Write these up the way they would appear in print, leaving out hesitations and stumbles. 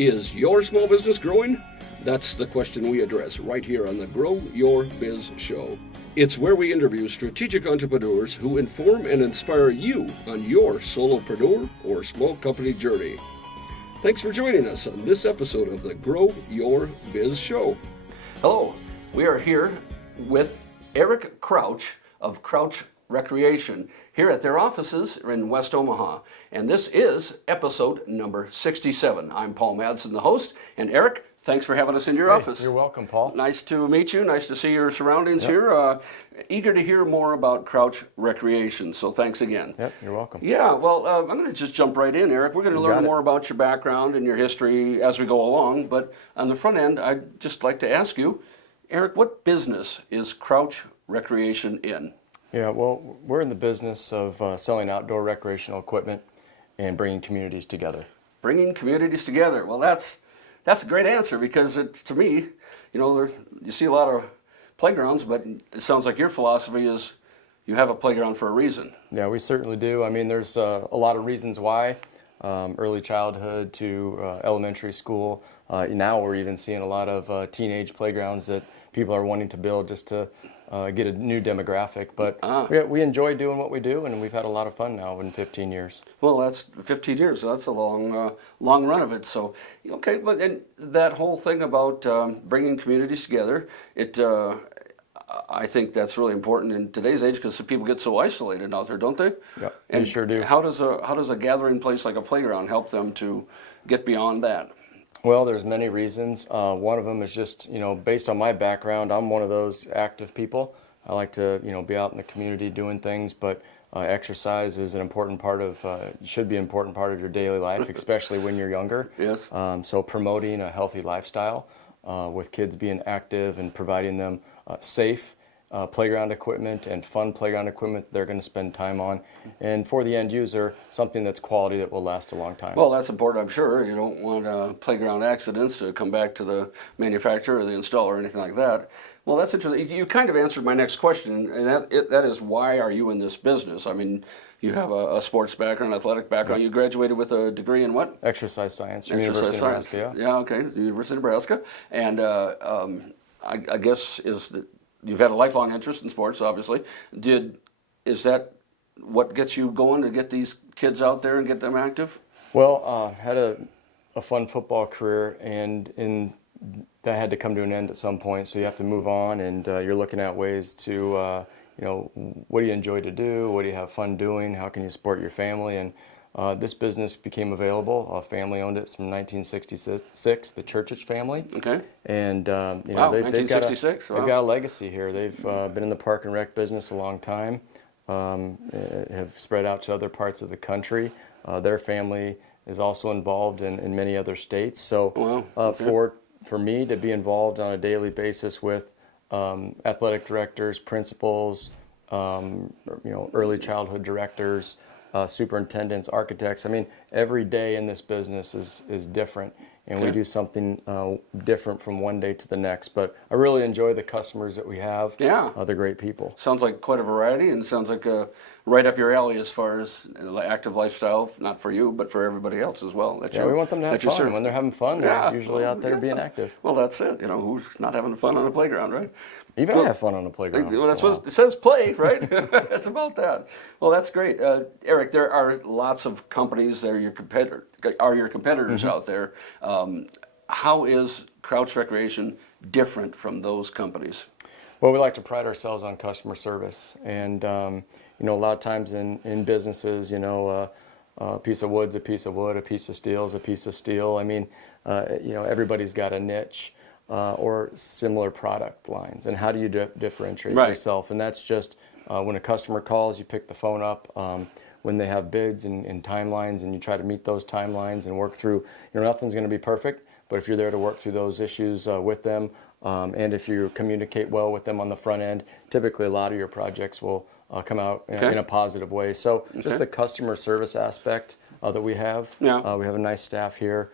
Is your small business growing? That's the question we address right here on the Grow Your Biz Show. It's where we interview strategic entrepreneurs who inform and inspire you on your solopreneur or small company journey. Thanks for joining us on this episode of the Grow Your Biz Show. Hello, we are here with Eric Crouch of Crouch Recreation here at their offices in West Omaha. And this is episode number 67. I'm Paul Madsen, the host, and Eric, thanks for having us in your office. You're welcome, Paul. Nice to meet you. Nice to see your surroundings here. Eager to hear more about Crouch Recreation, so thanks again. Yep, you're welcome. Yeah, well, I'm going to just jump right in, Eric. We're going to learn more about your background and your history as we go along, but on the front end, I'd just like to ask you, Eric, what business is Crouch Recreation in? Yeah, well, we're in the business of selling outdoor recreational equipment and bringing communities together. Bringing communities together. Well, that's a great answer because it's, to me, you see a lot of playgrounds, but it sounds like your philosophy is you have a playground for a reason. Yeah, we certainly do. I mean, there's a lot of reasons why, early childhood to elementary school. Now we're even seeing a lot of teenage playgrounds that people are wanting to build just to get a new demographic, but we enjoy doing what we do, and we've had a lot of fun now in 15 years. Well, that's 15 years, so that's a long run of it. So, okay, but and that whole thing about bringing communities together, I think that's really important in today's age because people get so isolated out there, don't they? Yeah, and they sure do. How does a gathering place like a playground help them to get beyond that? Well, there's many reasons. One of them is just, based on my background, I'm one of those active people. I like to, be out in the community doing things, but exercise is an important part of, should be an important part of your daily life, especially when you're younger. Yes. So promoting a healthy lifestyle with kids being active and providing them safe playground equipment and fun playground equipment they're going to spend time on, and for the end user, something that's quality that will last a long time. Well, that's important, I'm sure. You don't want playground accidents to come back to the manufacturer or the installer or anything like that. Well, that's interesting. You kind of answered my next question, and that is, why are you in this business? I mean, you have a sports background, athletic background. You graduated with a degree in what? Exercise science. Exercise science. Nebraska, yeah, okay, the University of Nebraska. And I guess you've had a lifelong interest in sports, obviously. Is that what gets you going to get these kids out there and get them active? Well, had a fun football career, and that had to come to an end at some point. So you have to move on, and you're looking at ways to, what do you enjoy to do? What do you have fun doing? How can you support your family? And this business became available. A family owned it from 1966, the Churchich family. Okay. And wow, they've got a legacy here. They've been in the park and rec business a long time. Have spread out to other parts of the country. Their family is also involved in many other states. So for me to be involved on a daily basis with athletic directors, principals, early childhood directors, superintendents, architects. I mean, every day in this business is different, and we do something different from one day to the next. But I really enjoy the customers that we have. Yeah. They're great people. Sounds like quite a variety, and sounds like right up your alley as far as active lifestyle, not for you, but for everybody else as well. We want them to have fun. When they're having fun, they're usually out there being active. Well, that's it. Who's not having fun on a playground, right? Even I have fun on the playground. Well, that's what it says, play, right? It's about that. Well, that's great. Eric, there are lots of companies that are your competitors out there. How is Crouch Recreation different from those companies? Well, we like to pride ourselves on customer service. And, a lot of times in businesses, a piece of wood's a piece of wood, a piece of steel's a piece of steel. I mean, everybody's got a niche. Or similar product lines, and how do you differentiate yourself? And that's just when a customer calls, you pick the phone up. When they have bids and timelines, and you try to meet those timelines and work through. Nothing's going to be perfect, but if you're there to work through those issues with them, and if you communicate well with them on the front end, typically a lot of your projects will come out in a positive way. So just the customer service aspect that we have. Yeah. We have a nice staff here,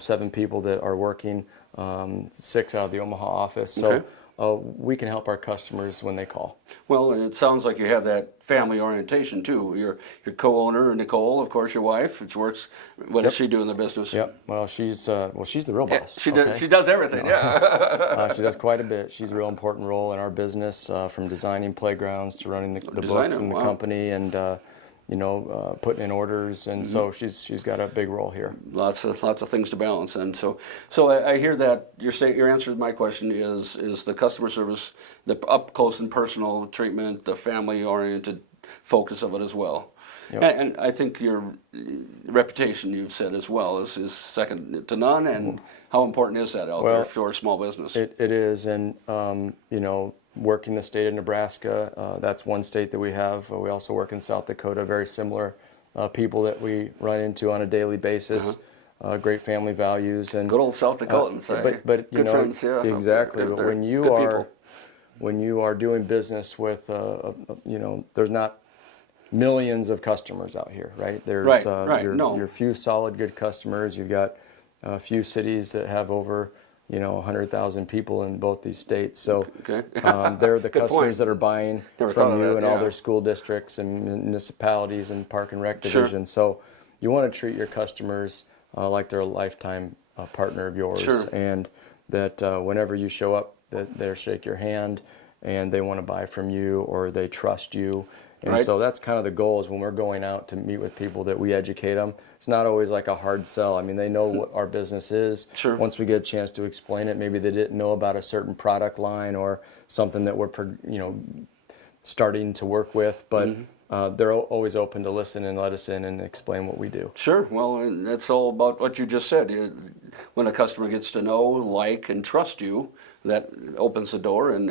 7 people that are working. 6 out of the Omaha office. So we can help our customers when they call. Well, and it sounds like you have that family orientation too. Your co-owner, Nicole, of course, your wife, which works. What does she do in the business? Yep. Well, she's the real boss. She does. She does everything. Yeah. She does quite a bit. She's a real important role in our business, from designing playgrounds to running the books in the company, and putting in orders, and so she's got a big role here. Lots of things to balance, and so I hear that your answer to my question is the customer service, the up close and personal treatment, the family oriented focus of it as well. Yep. And I think your reputation, you've said as well, is second to none. And how important is that out there for a small business? It is, and working the state of Nebraska, that's one state that we have. We also work in South Dakota, very similar people that we run into on a daily basis. Great family values, and good old South Dakotans. But good friends, yeah. Exactly. But when you are doing business with, there's not millions of customers out here, right? There's your few solid good customers. You've got a few cities that have over 100,000 people in both these states. So they're the customers that are buying from you and all their school districts and municipalities and park and rec divisions. So you want to treat your customers like they're a lifetime partner of yours, and that whenever you show up, that they'll shake your hand and they want to buy from you, or they trust you. And so that's kind of the goal, is when we're going out to meet with people, that we educate them. It's not always like a hard sell. I mean, they know what our business is. Once we get a chance to explain it, maybe they didn't know about a certain product line or something that we're starting to work with, but they're always open to listen and let us in and explain what we do. Sure. Well, and that's all about what you just said. When a customer gets to know, like, and trust you, that opens the door, and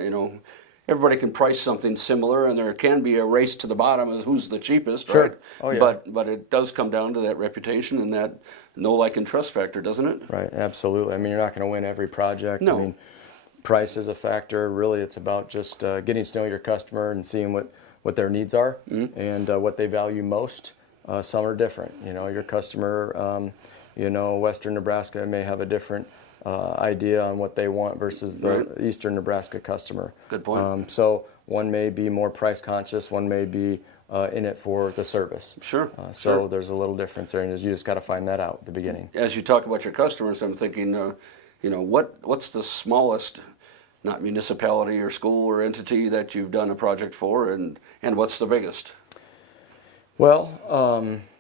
everybody can price something similar, and there can be a race to the bottom of who's the cheapest, right? Oh, yeah. But it does come down to that reputation and that know, like, and trust factor, doesn't it? Right, absolutely. I mean, you're not going to win every project. No. I mean, price is a factor. Really, it's about just getting to know your customer and seeing what their needs are and what they value most. Some are different. Your customer, Western Nebraska may have a different idea on what they want versus the Eastern Nebraska customer. Good point. So one may be more price conscious, one may be in it for the service. So there's a little difference there, and you just got to find that out at the beginning. As you talk about your customers, I'm thinking, what's the smallest, not municipality or school or entity, that you've done a project for, and what's the biggest? Well,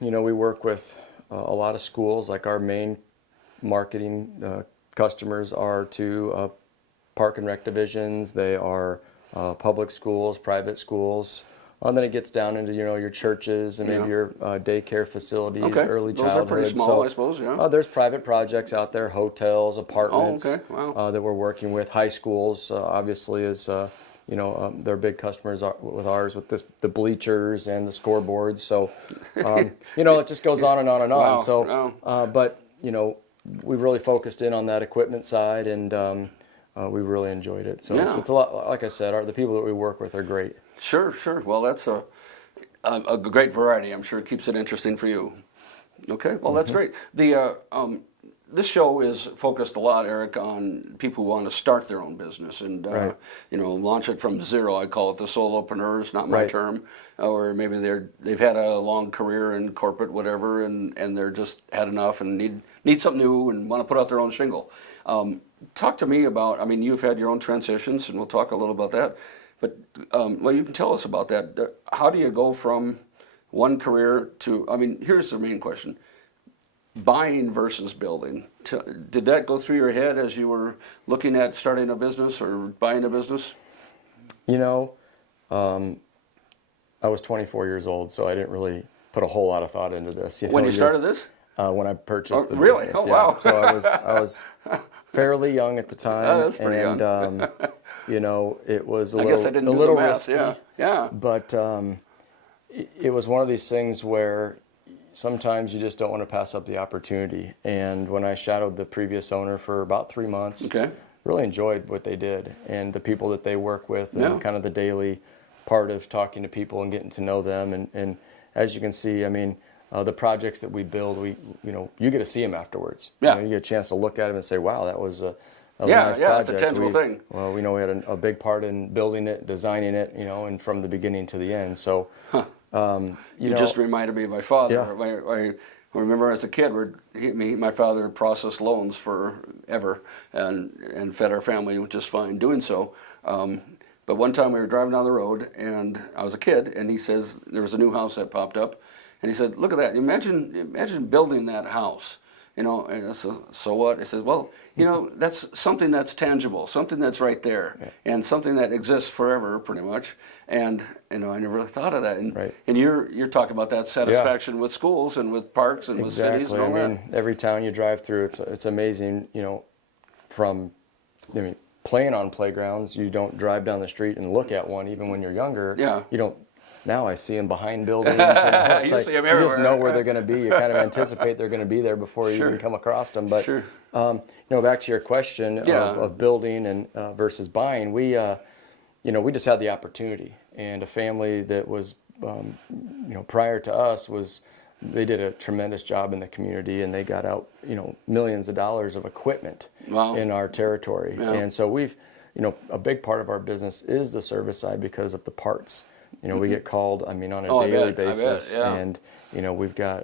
we work with a lot of schools. Like, our main marketing customers are to park and rec divisions. They are public schools, private schools. And then it gets down into your churches and maybe your daycare facilities, early childhood. Those are pretty small, I suppose. Yeah. There's private projects out there, hotels, apartments. Wow. That we're working with. High schools, obviously, is they're big customers with ours, with the bleachers and the scoreboards. So it just goes on and on and on. So, but we really focused in on that equipment side, and we really enjoyed it. So it's a lot. Like I said, the people that we work with are great. Sure. Well, that's a great variety. I'm sure it keeps it interesting for you. Okay. Well, that's great. This show is focused a lot, Eric, on people who want to start their own business and launch it from zero. I call it the solopreneurs, not my term. Or maybe they've had a long career in corporate, whatever, and they're just had enough and need something new and want to put out their own shingle. Talk to me about. I mean, you've had your own transitions, and we'll talk a little about that. But you can tell us about that. How do you go from one career to? I mean, here's the main question. Buying versus building. Did that go through your head as you were looking at starting a business or buying a business? I was 24 years old, so I didn't really put a whole lot of thought into this. When you started this? When I purchased the really? business. Oh, wow. So I was fairly young at the time. That's pretty young. It was a I little, guess I didn't a do little the math. risky. Yeah. But it was one of these things where sometimes you just don't want to pass up the opportunity. And when I shadowed the previous owner for about 3 months, really enjoyed what they did and the people that they work with and kind of the daily part of talking to people and getting to know them. And as you can see, I mean, the projects that we build, you get to see them afterwards. Yeah. You get a chance to look at them and say, wow, that was a Yeah, nice yeah, project. it's a tangible thing. Well, we know we had a big part in building it, designing it, and from the beginning to the end. So, You just reminded me of my father. Yeah. I remember as a kid, my father processed loans forever and fed our family just fine doing so. But one time we were driving down the road, and I was a kid, and he says there was a new house that popped up, and he said, "Look at that! Imagine building that house." And so what? He says, well, that's something that's tangible, something that's right there, and something that exists forever, pretty much. And I never really thought of that. And Right. and you're talking about that satisfaction with schools and with parks and with cities and all that. Every town you drive through, it's amazing. Playing on playgrounds, you don't drive down the street and look at one, even when you're younger. Yeah. You don't. Now I see them behind buildings. You see them everywhere. You just know where they're going to be. You kind of anticipate they're going to be there before you even come across them. But Sure. Back to your question of building and versus buying, we just had the opportunity, and a family that was prior to us they did a tremendous job in the community, and they got out millions of dollars of equipment in our territory. Yeah. And so we've a big part of our business is the service side because of the parts. We get called, on a daily basis, I bet, yeah. and we've got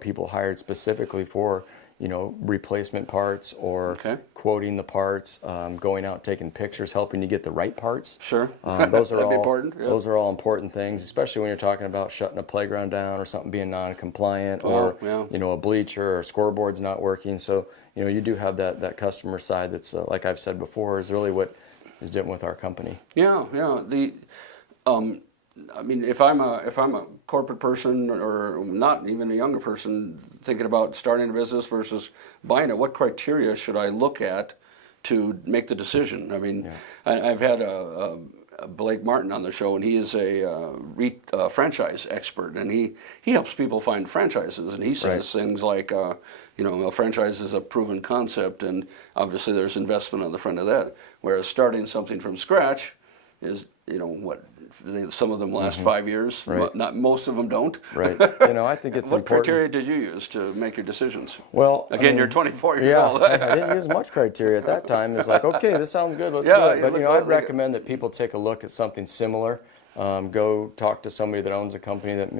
people hired specifically for replacement parts or quoting the parts, going out taking pictures, helping you get the right parts. Sure, those are that'd all be important. Yeah. Those are all important things, especially when you're talking about shutting a playground down or something being non-compliant, or a bleacher or scoreboard's not working. So you do have that customer side that's like I've said before, is really what is different with our company. Yeah. If I'm a corporate person or not even a younger person thinking about starting a business versus buying it, what criteria should I look at to make the decision? I've had a Blake Martin on the show, and he is a franchise expert, and he helps people find franchises, and he says things like, a franchise is a proven concept, and obviously there's investment on the front of that, whereas starting something from scratch is, some of them last 5 years. Right. Not most of them don't. Right. I think it's what important. criteria did you use to make your decisions? Well, again, you're 24 years yeah, old. I didn't use much criteria at that time. It's like, okay, this sounds good. Let's do it. But I'd recommend that people take a look at something similar. Go talk to somebody that owns a company that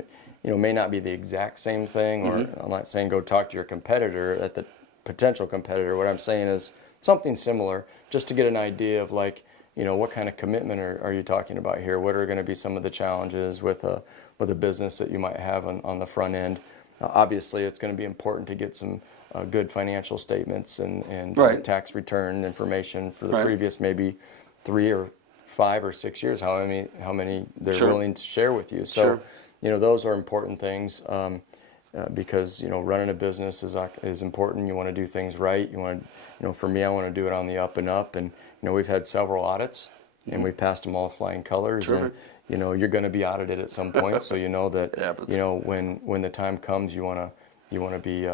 may not be the exact same thing. Or I'm not saying go talk to your competitor, at the potential competitor. What I'm saying is something similar, just to get an idea of what kind of commitment are you talking about here? What are going to be some of the challenges with a business that you might have on the front end? Obviously, it's going to be important to get some good financial statements and tax return information for the previous maybe 3 or 5 or 6 years, how many they're willing to share with you. So, those are important things because running a business is important. You want to do things right. You want to, for me, I want to do it on the up and up. And we've had several audits, and we passed them all flying colors. Terrific. And you're going to be audited at some point, so that when the time comes, you want to be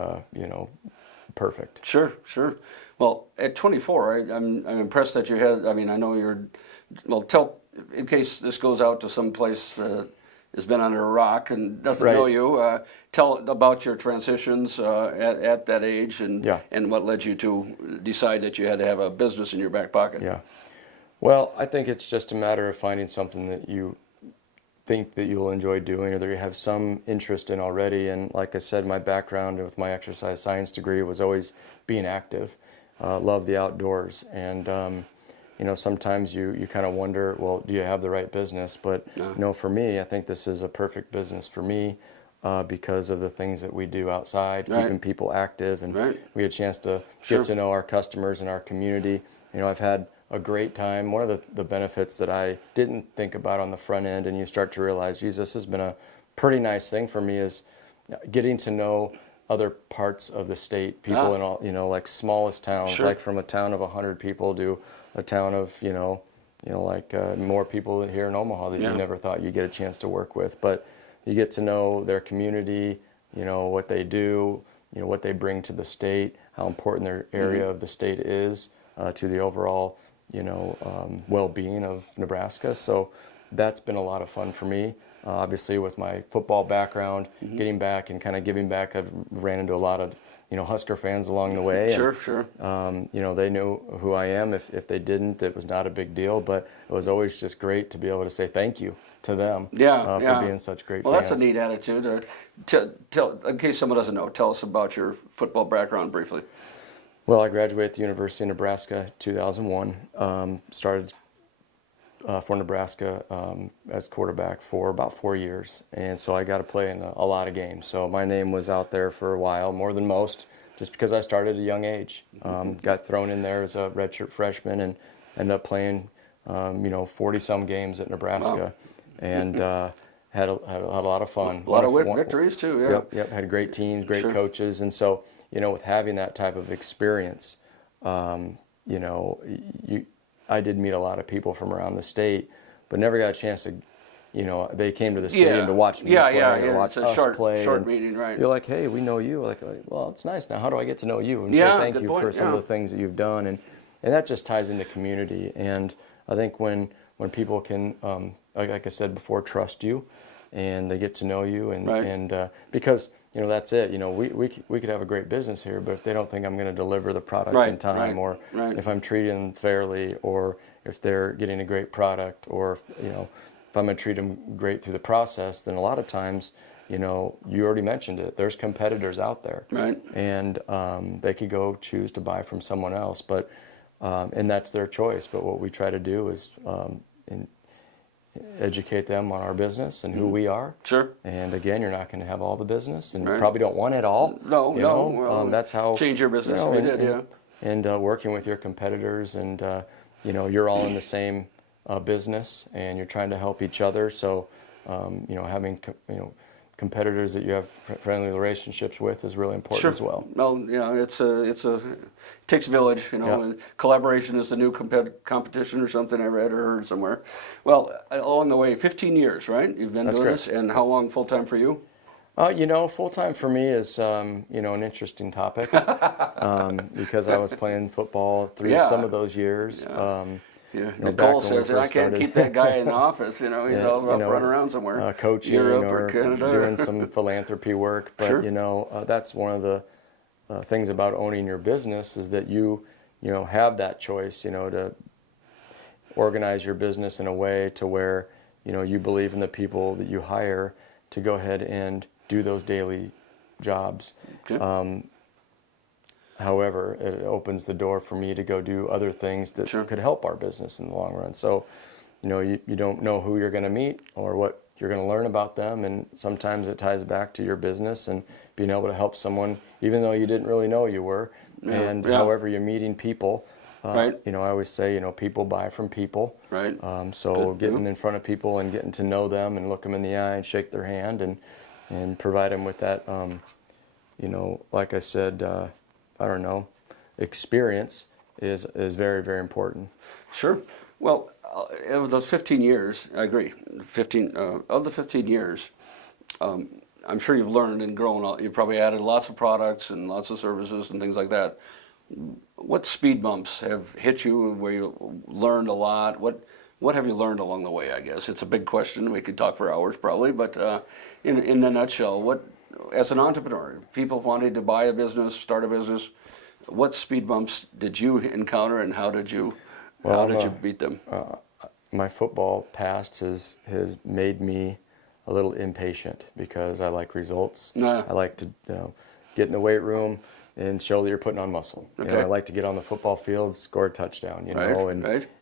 perfect. Sure. Well, at 24, I'm impressed that you had. I know you're. Well, tell, in case this goes out to some place has been under a rock and doesn't know you. Tell about your transitions at that age and what led you to decide that you had to have a business in your back pocket. Yeah. Well, I think it's just a matter of finding something that you think that you'll enjoy doing or that you have some interest in already. And like I said, my background with my exercise science degree was always being active. Love the outdoors. And sometimes you kind of wonder, well, do you have the right business? But for me, I think this is a perfect business for me because of the things that we do outside, keeping people active, and we had a chance to get to know our customers and our community. I've had a great time. One of the benefits that I didn't think about on the front end, and you start to realize, geez, this has been a pretty nice thing for me, is getting to know other parts of the state, people in all, like smallest towns, like from a town of 100 people to a town of, more people here in Omaha that you never thought you'd get a chance to work with. But you get to know their community, what they do, what they bring to the state, how important their area of the state is to the overall, well-being of Nebraska. So that's been a lot of fun for me. obviously with my football background, getting back and kind of giving back, I've ran into a lot of, Husker fans along the way. Sure, and, sure. They knew who I am. If they didn't, it was not a big deal, but it was always just great to be able to say thank you to them for being such great fans. That's a neat attitude. Tell, in case someone doesn't know, tell us about your football background briefly. Well, I graduated at the University of Nebraska 2001. Started for Nebraska as quarterback for about 4 years, and so I got to play in a lot of games. So my name was out there for a while, more than most, just because I started at a young age. Got thrown in there as a redshirt freshman and ended up playing 40-some games at Nebraska. Wow. And had a lot of fun. A lot of victories too, yeah. Yep, had great teams, great coaches, and so, with having that type of experience, I did meet a lot of people from around the state, but never got a chance to, they came to the stadium to watch me play, or watch us play. Short meeting, right. You're like, hey, we know you. Like, well, it's nice. Now, how do I get to know you? And say thank you for some of the things that you've done. And that just ties into community. And I think when people can, like I said before, trust you, and they get to know you, and because, that's it. We could have a great business here, but if they don't think I'm going to deliver the product in time, or if I'm treating them fairly, or if they're getting a great product, or if I'm going to treat them great through the process, then a lot of times, you already mentioned it, there's competitors out there, and they could go choose to buy from someone else, but and that's their choice. But what we try to do is educate them on our business and who we are. Sure. And again, you're not going to have all the business, and you probably don't want it all. No. Well, that's how change your business. We did. And working with your competitors, and you're all in the same business, and you're trying to help each other. So, having competitors that you have friendly relationships with is really important as well. Well, it takes a village, and collaboration is the new competition or something I read or heard somewhere. Well, along the way, 15 years, right? You've been doing this, and how long full-time for you? Full-time for me is, an interesting topic because I was playing football through some of those years. Nicole says, I can't keep that guy in the office. He's all running around somewhere. Coaching Europe or Canada. Doing some philanthropy work. But, that's one of the things about owning your business is that you have that choice, to organize your business in a way to where, you believe in the people that you hire to go ahead and do those daily jobs. Okay. However, it opens the door for me to go do other things that could help our business in the long run. So, you don't know who you're going to meet or what you're going to learn about them, and sometimes it ties back to your business and being able to help someone, even though you didn't really know you were. However, you're meeting people. I always say, people buy from people. Right. So getting in front of people and getting to know them and look them in the eye and shake their hand and provide them with that, like I said, experience is very, very important. Sure. Well, of those 15 years, I agree. Of the 15 years, I'm sure you've learned and grown. You've probably added lots of products and lots of services and things like that. What speed bumps have hit you where you learned a lot? What have you learned along the way, I guess? It's a big question. We could talk for hours probably, but in a nutshell, as an entrepreneur, people wanting to buy a business, start a business, what speed bumps did you encounter, and how did you beat them? My football past has made me a little impatient because I like results. I like to get in the weight room and show that you're putting on muscle. Okay. I like to get on the football field, score a touchdown,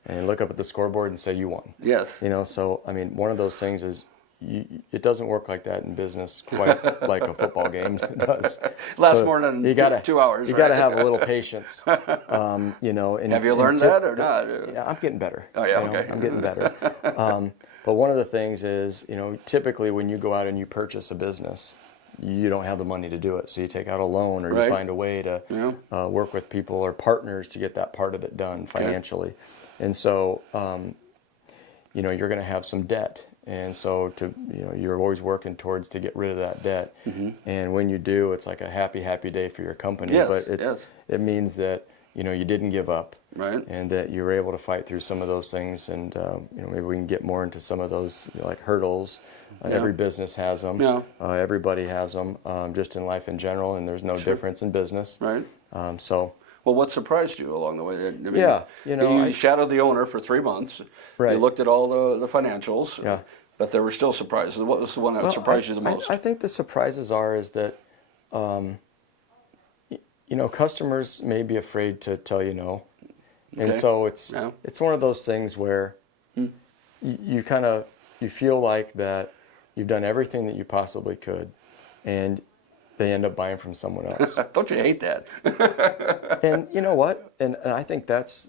and look up at the scoreboard and say you won. Yes. So one of those things is it doesn't work like that in business quite like a football game does. Lasts more than 2 hours. You got to have a little patience. Have you learned that or not? Yeah, I'm getting better. Oh yeah, okay. I'm getting better. But one of the things is, typically when you go out and you purchase a business, you don't have the money to do it. So you take out a loan, or you find a way to work with people or partners to get that part of it done financially. Okay. And so, you're going to have some debt. And so you're always working towards to get rid of that debt. Mm-hmm. And when you do, it's like a happy, happy day for your company. Yes, but it means that, you didn't give up. Right. And that you were able to fight through some of those things. And, maybe we can get more into some of those, like hurdles. Every business has them. Yeah. Everybody has them, just in life in general, and there's no difference in business. Right. So. Well, what surprised you along the way? I mean, you shadowed the owner for 3 months. Right. You looked at all the financials. Yeah. But there were still surprises. What was the one that surprised you the most? I think the surprises is that, customers may be afraid to tell you no. And so it's one of those things where you feel like that you've done everything that you possibly could, and they end up buying from someone else. Don't you hate that? And you know what? And I think that's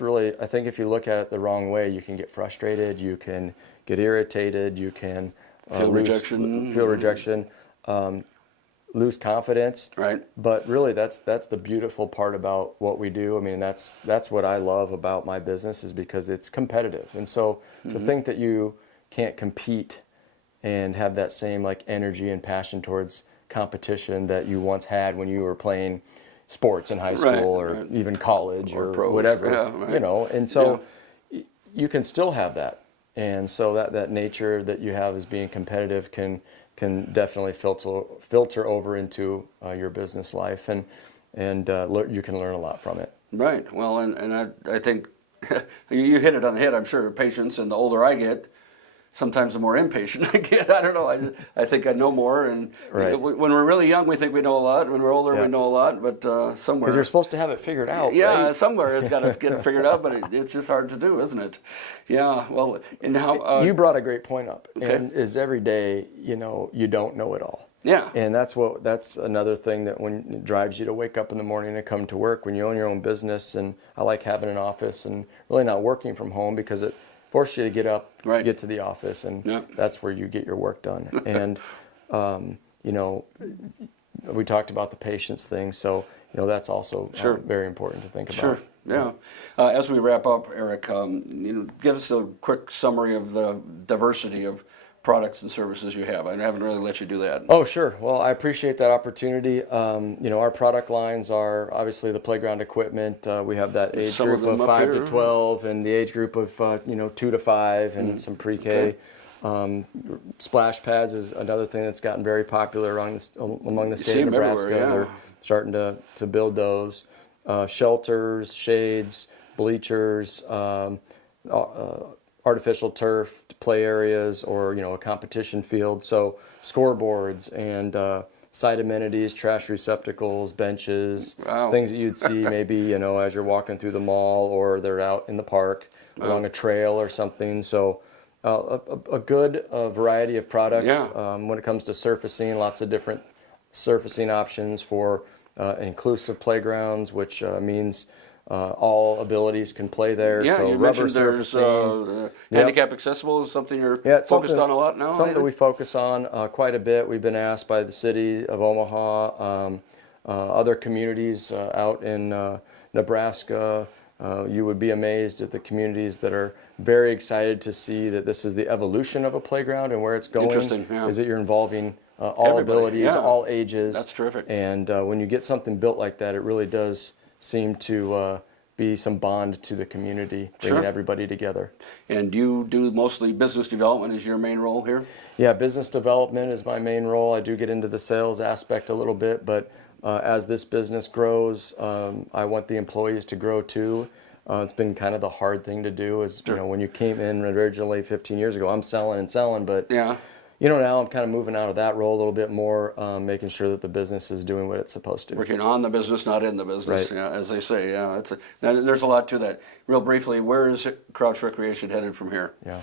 really, I think if you look at it the wrong way, you can get frustrated, you can get irritated, you can feel rejection, lose confidence. Right. But really, that's the beautiful part about what we do. I mean, that's what I love about my business, is because it's competitive. And so to think that you can't compete and have that same like energy and passion towards competition that you once had when you were playing sports in high school or even college or pros, whatever, right. And so you can still have that. And so that nature that you have as being competitive can definitely filter over into your business life, and you can learn a lot from it. Right. Well, and I think you hit it on the head. I'm sure patience, and the older I get, sometimes the more impatient I get. I don't know. I think I know more. And right. When we're really young, we think we know a lot. When we're older, we know a lot. But somewhere, because you're supposed to have it figured out. Yeah, right? Somewhere it's got to get it figured out. But it's just hard to do, isn't it? Yeah. Well, and how you brought a great point up. Okay. And is every day, you don't know it all. Yeah. And that's another thing that it drives you to wake up in the morning and come to work. When you own your own business, and I like having an office and really not working from home, because it forces you to get up, get to the office, and that's where you get your work done. And we talked about the patience thing, so that's also very important to think about. Sure. Yeah. As we wrap up, Eric, give us a quick summary of the diversity of products and services you have. I haven't really let you do that. Oh, sure. Well, I appreciate that opportunity. Our product lines are obviously the playground equipment. We have that age group of 5 to 12, and the age group of 2 to 5, and some pre-K. Splash pads is another thing that's gotten very popular among the state of Nebraska. They're starting to build those. Shelters, shades, bleachers, artificial turf, play areas, or a competition field. So scoreboards and site amenities, trash receptacles, benches, things that you'd see maybe as you're walking through the mall, or they're out in the park along a trail or something. So a good variety of products. When it comes to surfacing, lots of different surfacing options for inclusive playgrounds, which means all abilities can play there. Yeah, so you rubber mentioned there's handicap accessible is something you're focused on a lot now? Something that we focus on quite a bit. We've been asked by the city of Omaha, other communities out in Nebraska. You would be amazed at the communities that are very excited to see that this is the evolution of a playground, and where it's going is that you're involving all abilities, all ages. That's terrific. And when you get something built like that, it really does seem to be some bond to the community, bringing everybody together. And you do mostly business development is your main role here? Yeah, business development is my main role. I do get into the sales aspect a little bit, but as this business grows, I want the employees to grow too. It's been kind of the hard thing to do, is when you came in originally 15 years ago, I'm selling, but now I'm kind of moving out of that role a little bit more, making sure that the business is doing what it's supposed to. Working on the business, not in the business, right. As they say. There's a lot to that. Real briefly, where is Crouch Recreation headed from here? Yeah,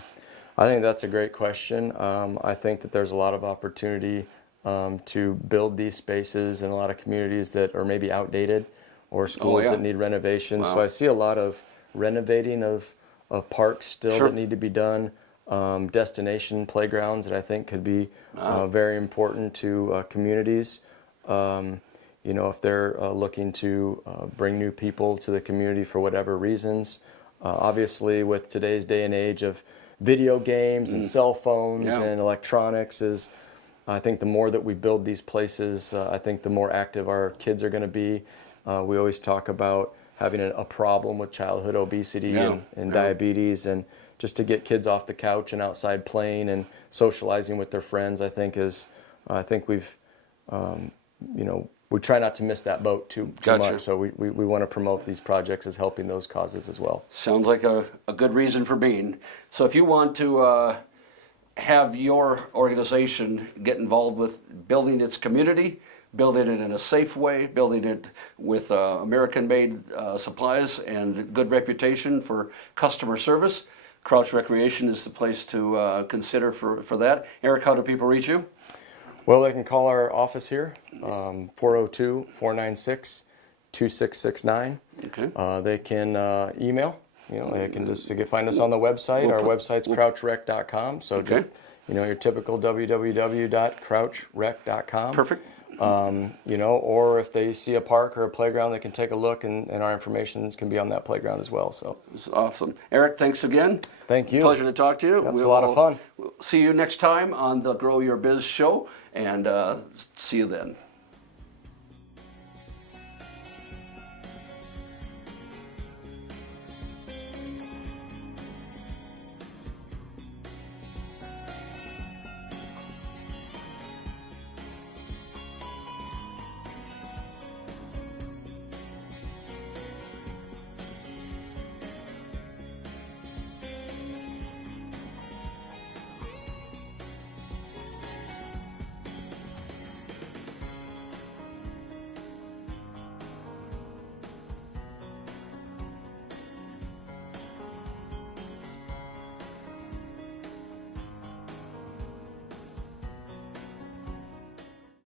I think that's a great question. I think that there's a lot of opportunity to build these spaces in a lot of communities that are maybe outdated, or schools that need renovation. So I see a lot of renovating of parks still that need to be done. Destination playgrounds that I think could be very important to communities. If they're looking to bring new people to the community for whatever reasons. Obviously, with today's day and age of video games and cell phones and electronics, I think the more that we build these places, I think the more active our kids are going to be, We always talk about having a problem with childhood obesity and diabetes, and just to get kids off the couch and outside playing and socializing with their friends, I think we've, we try not to miss that boat too much. So we want to promote these projects as helping those causes as well. Sounds like a good reason for being. So if you want to have your organization get involved with building its community, building it in a safe way, building it with American-made supplies and good reputation for customer service, Crouch Recreation is the place to consider for that. Eric, how do people reach you? Well, they can call our office here, 402-496-2669. Okay. They can email. They can just find us on the website. Our website's crouchrec.com. So just, your typical www.crouchrec.com. Perfect. Or if they see a park or a playground, they can take a look, and our information can be on that playground as well. So it's awesome. Eric, thanks again. Thank you. Pleasure to talk to you. That was a lot of fun. We'll see you next time on the Grow Your Biz Show, and see you then.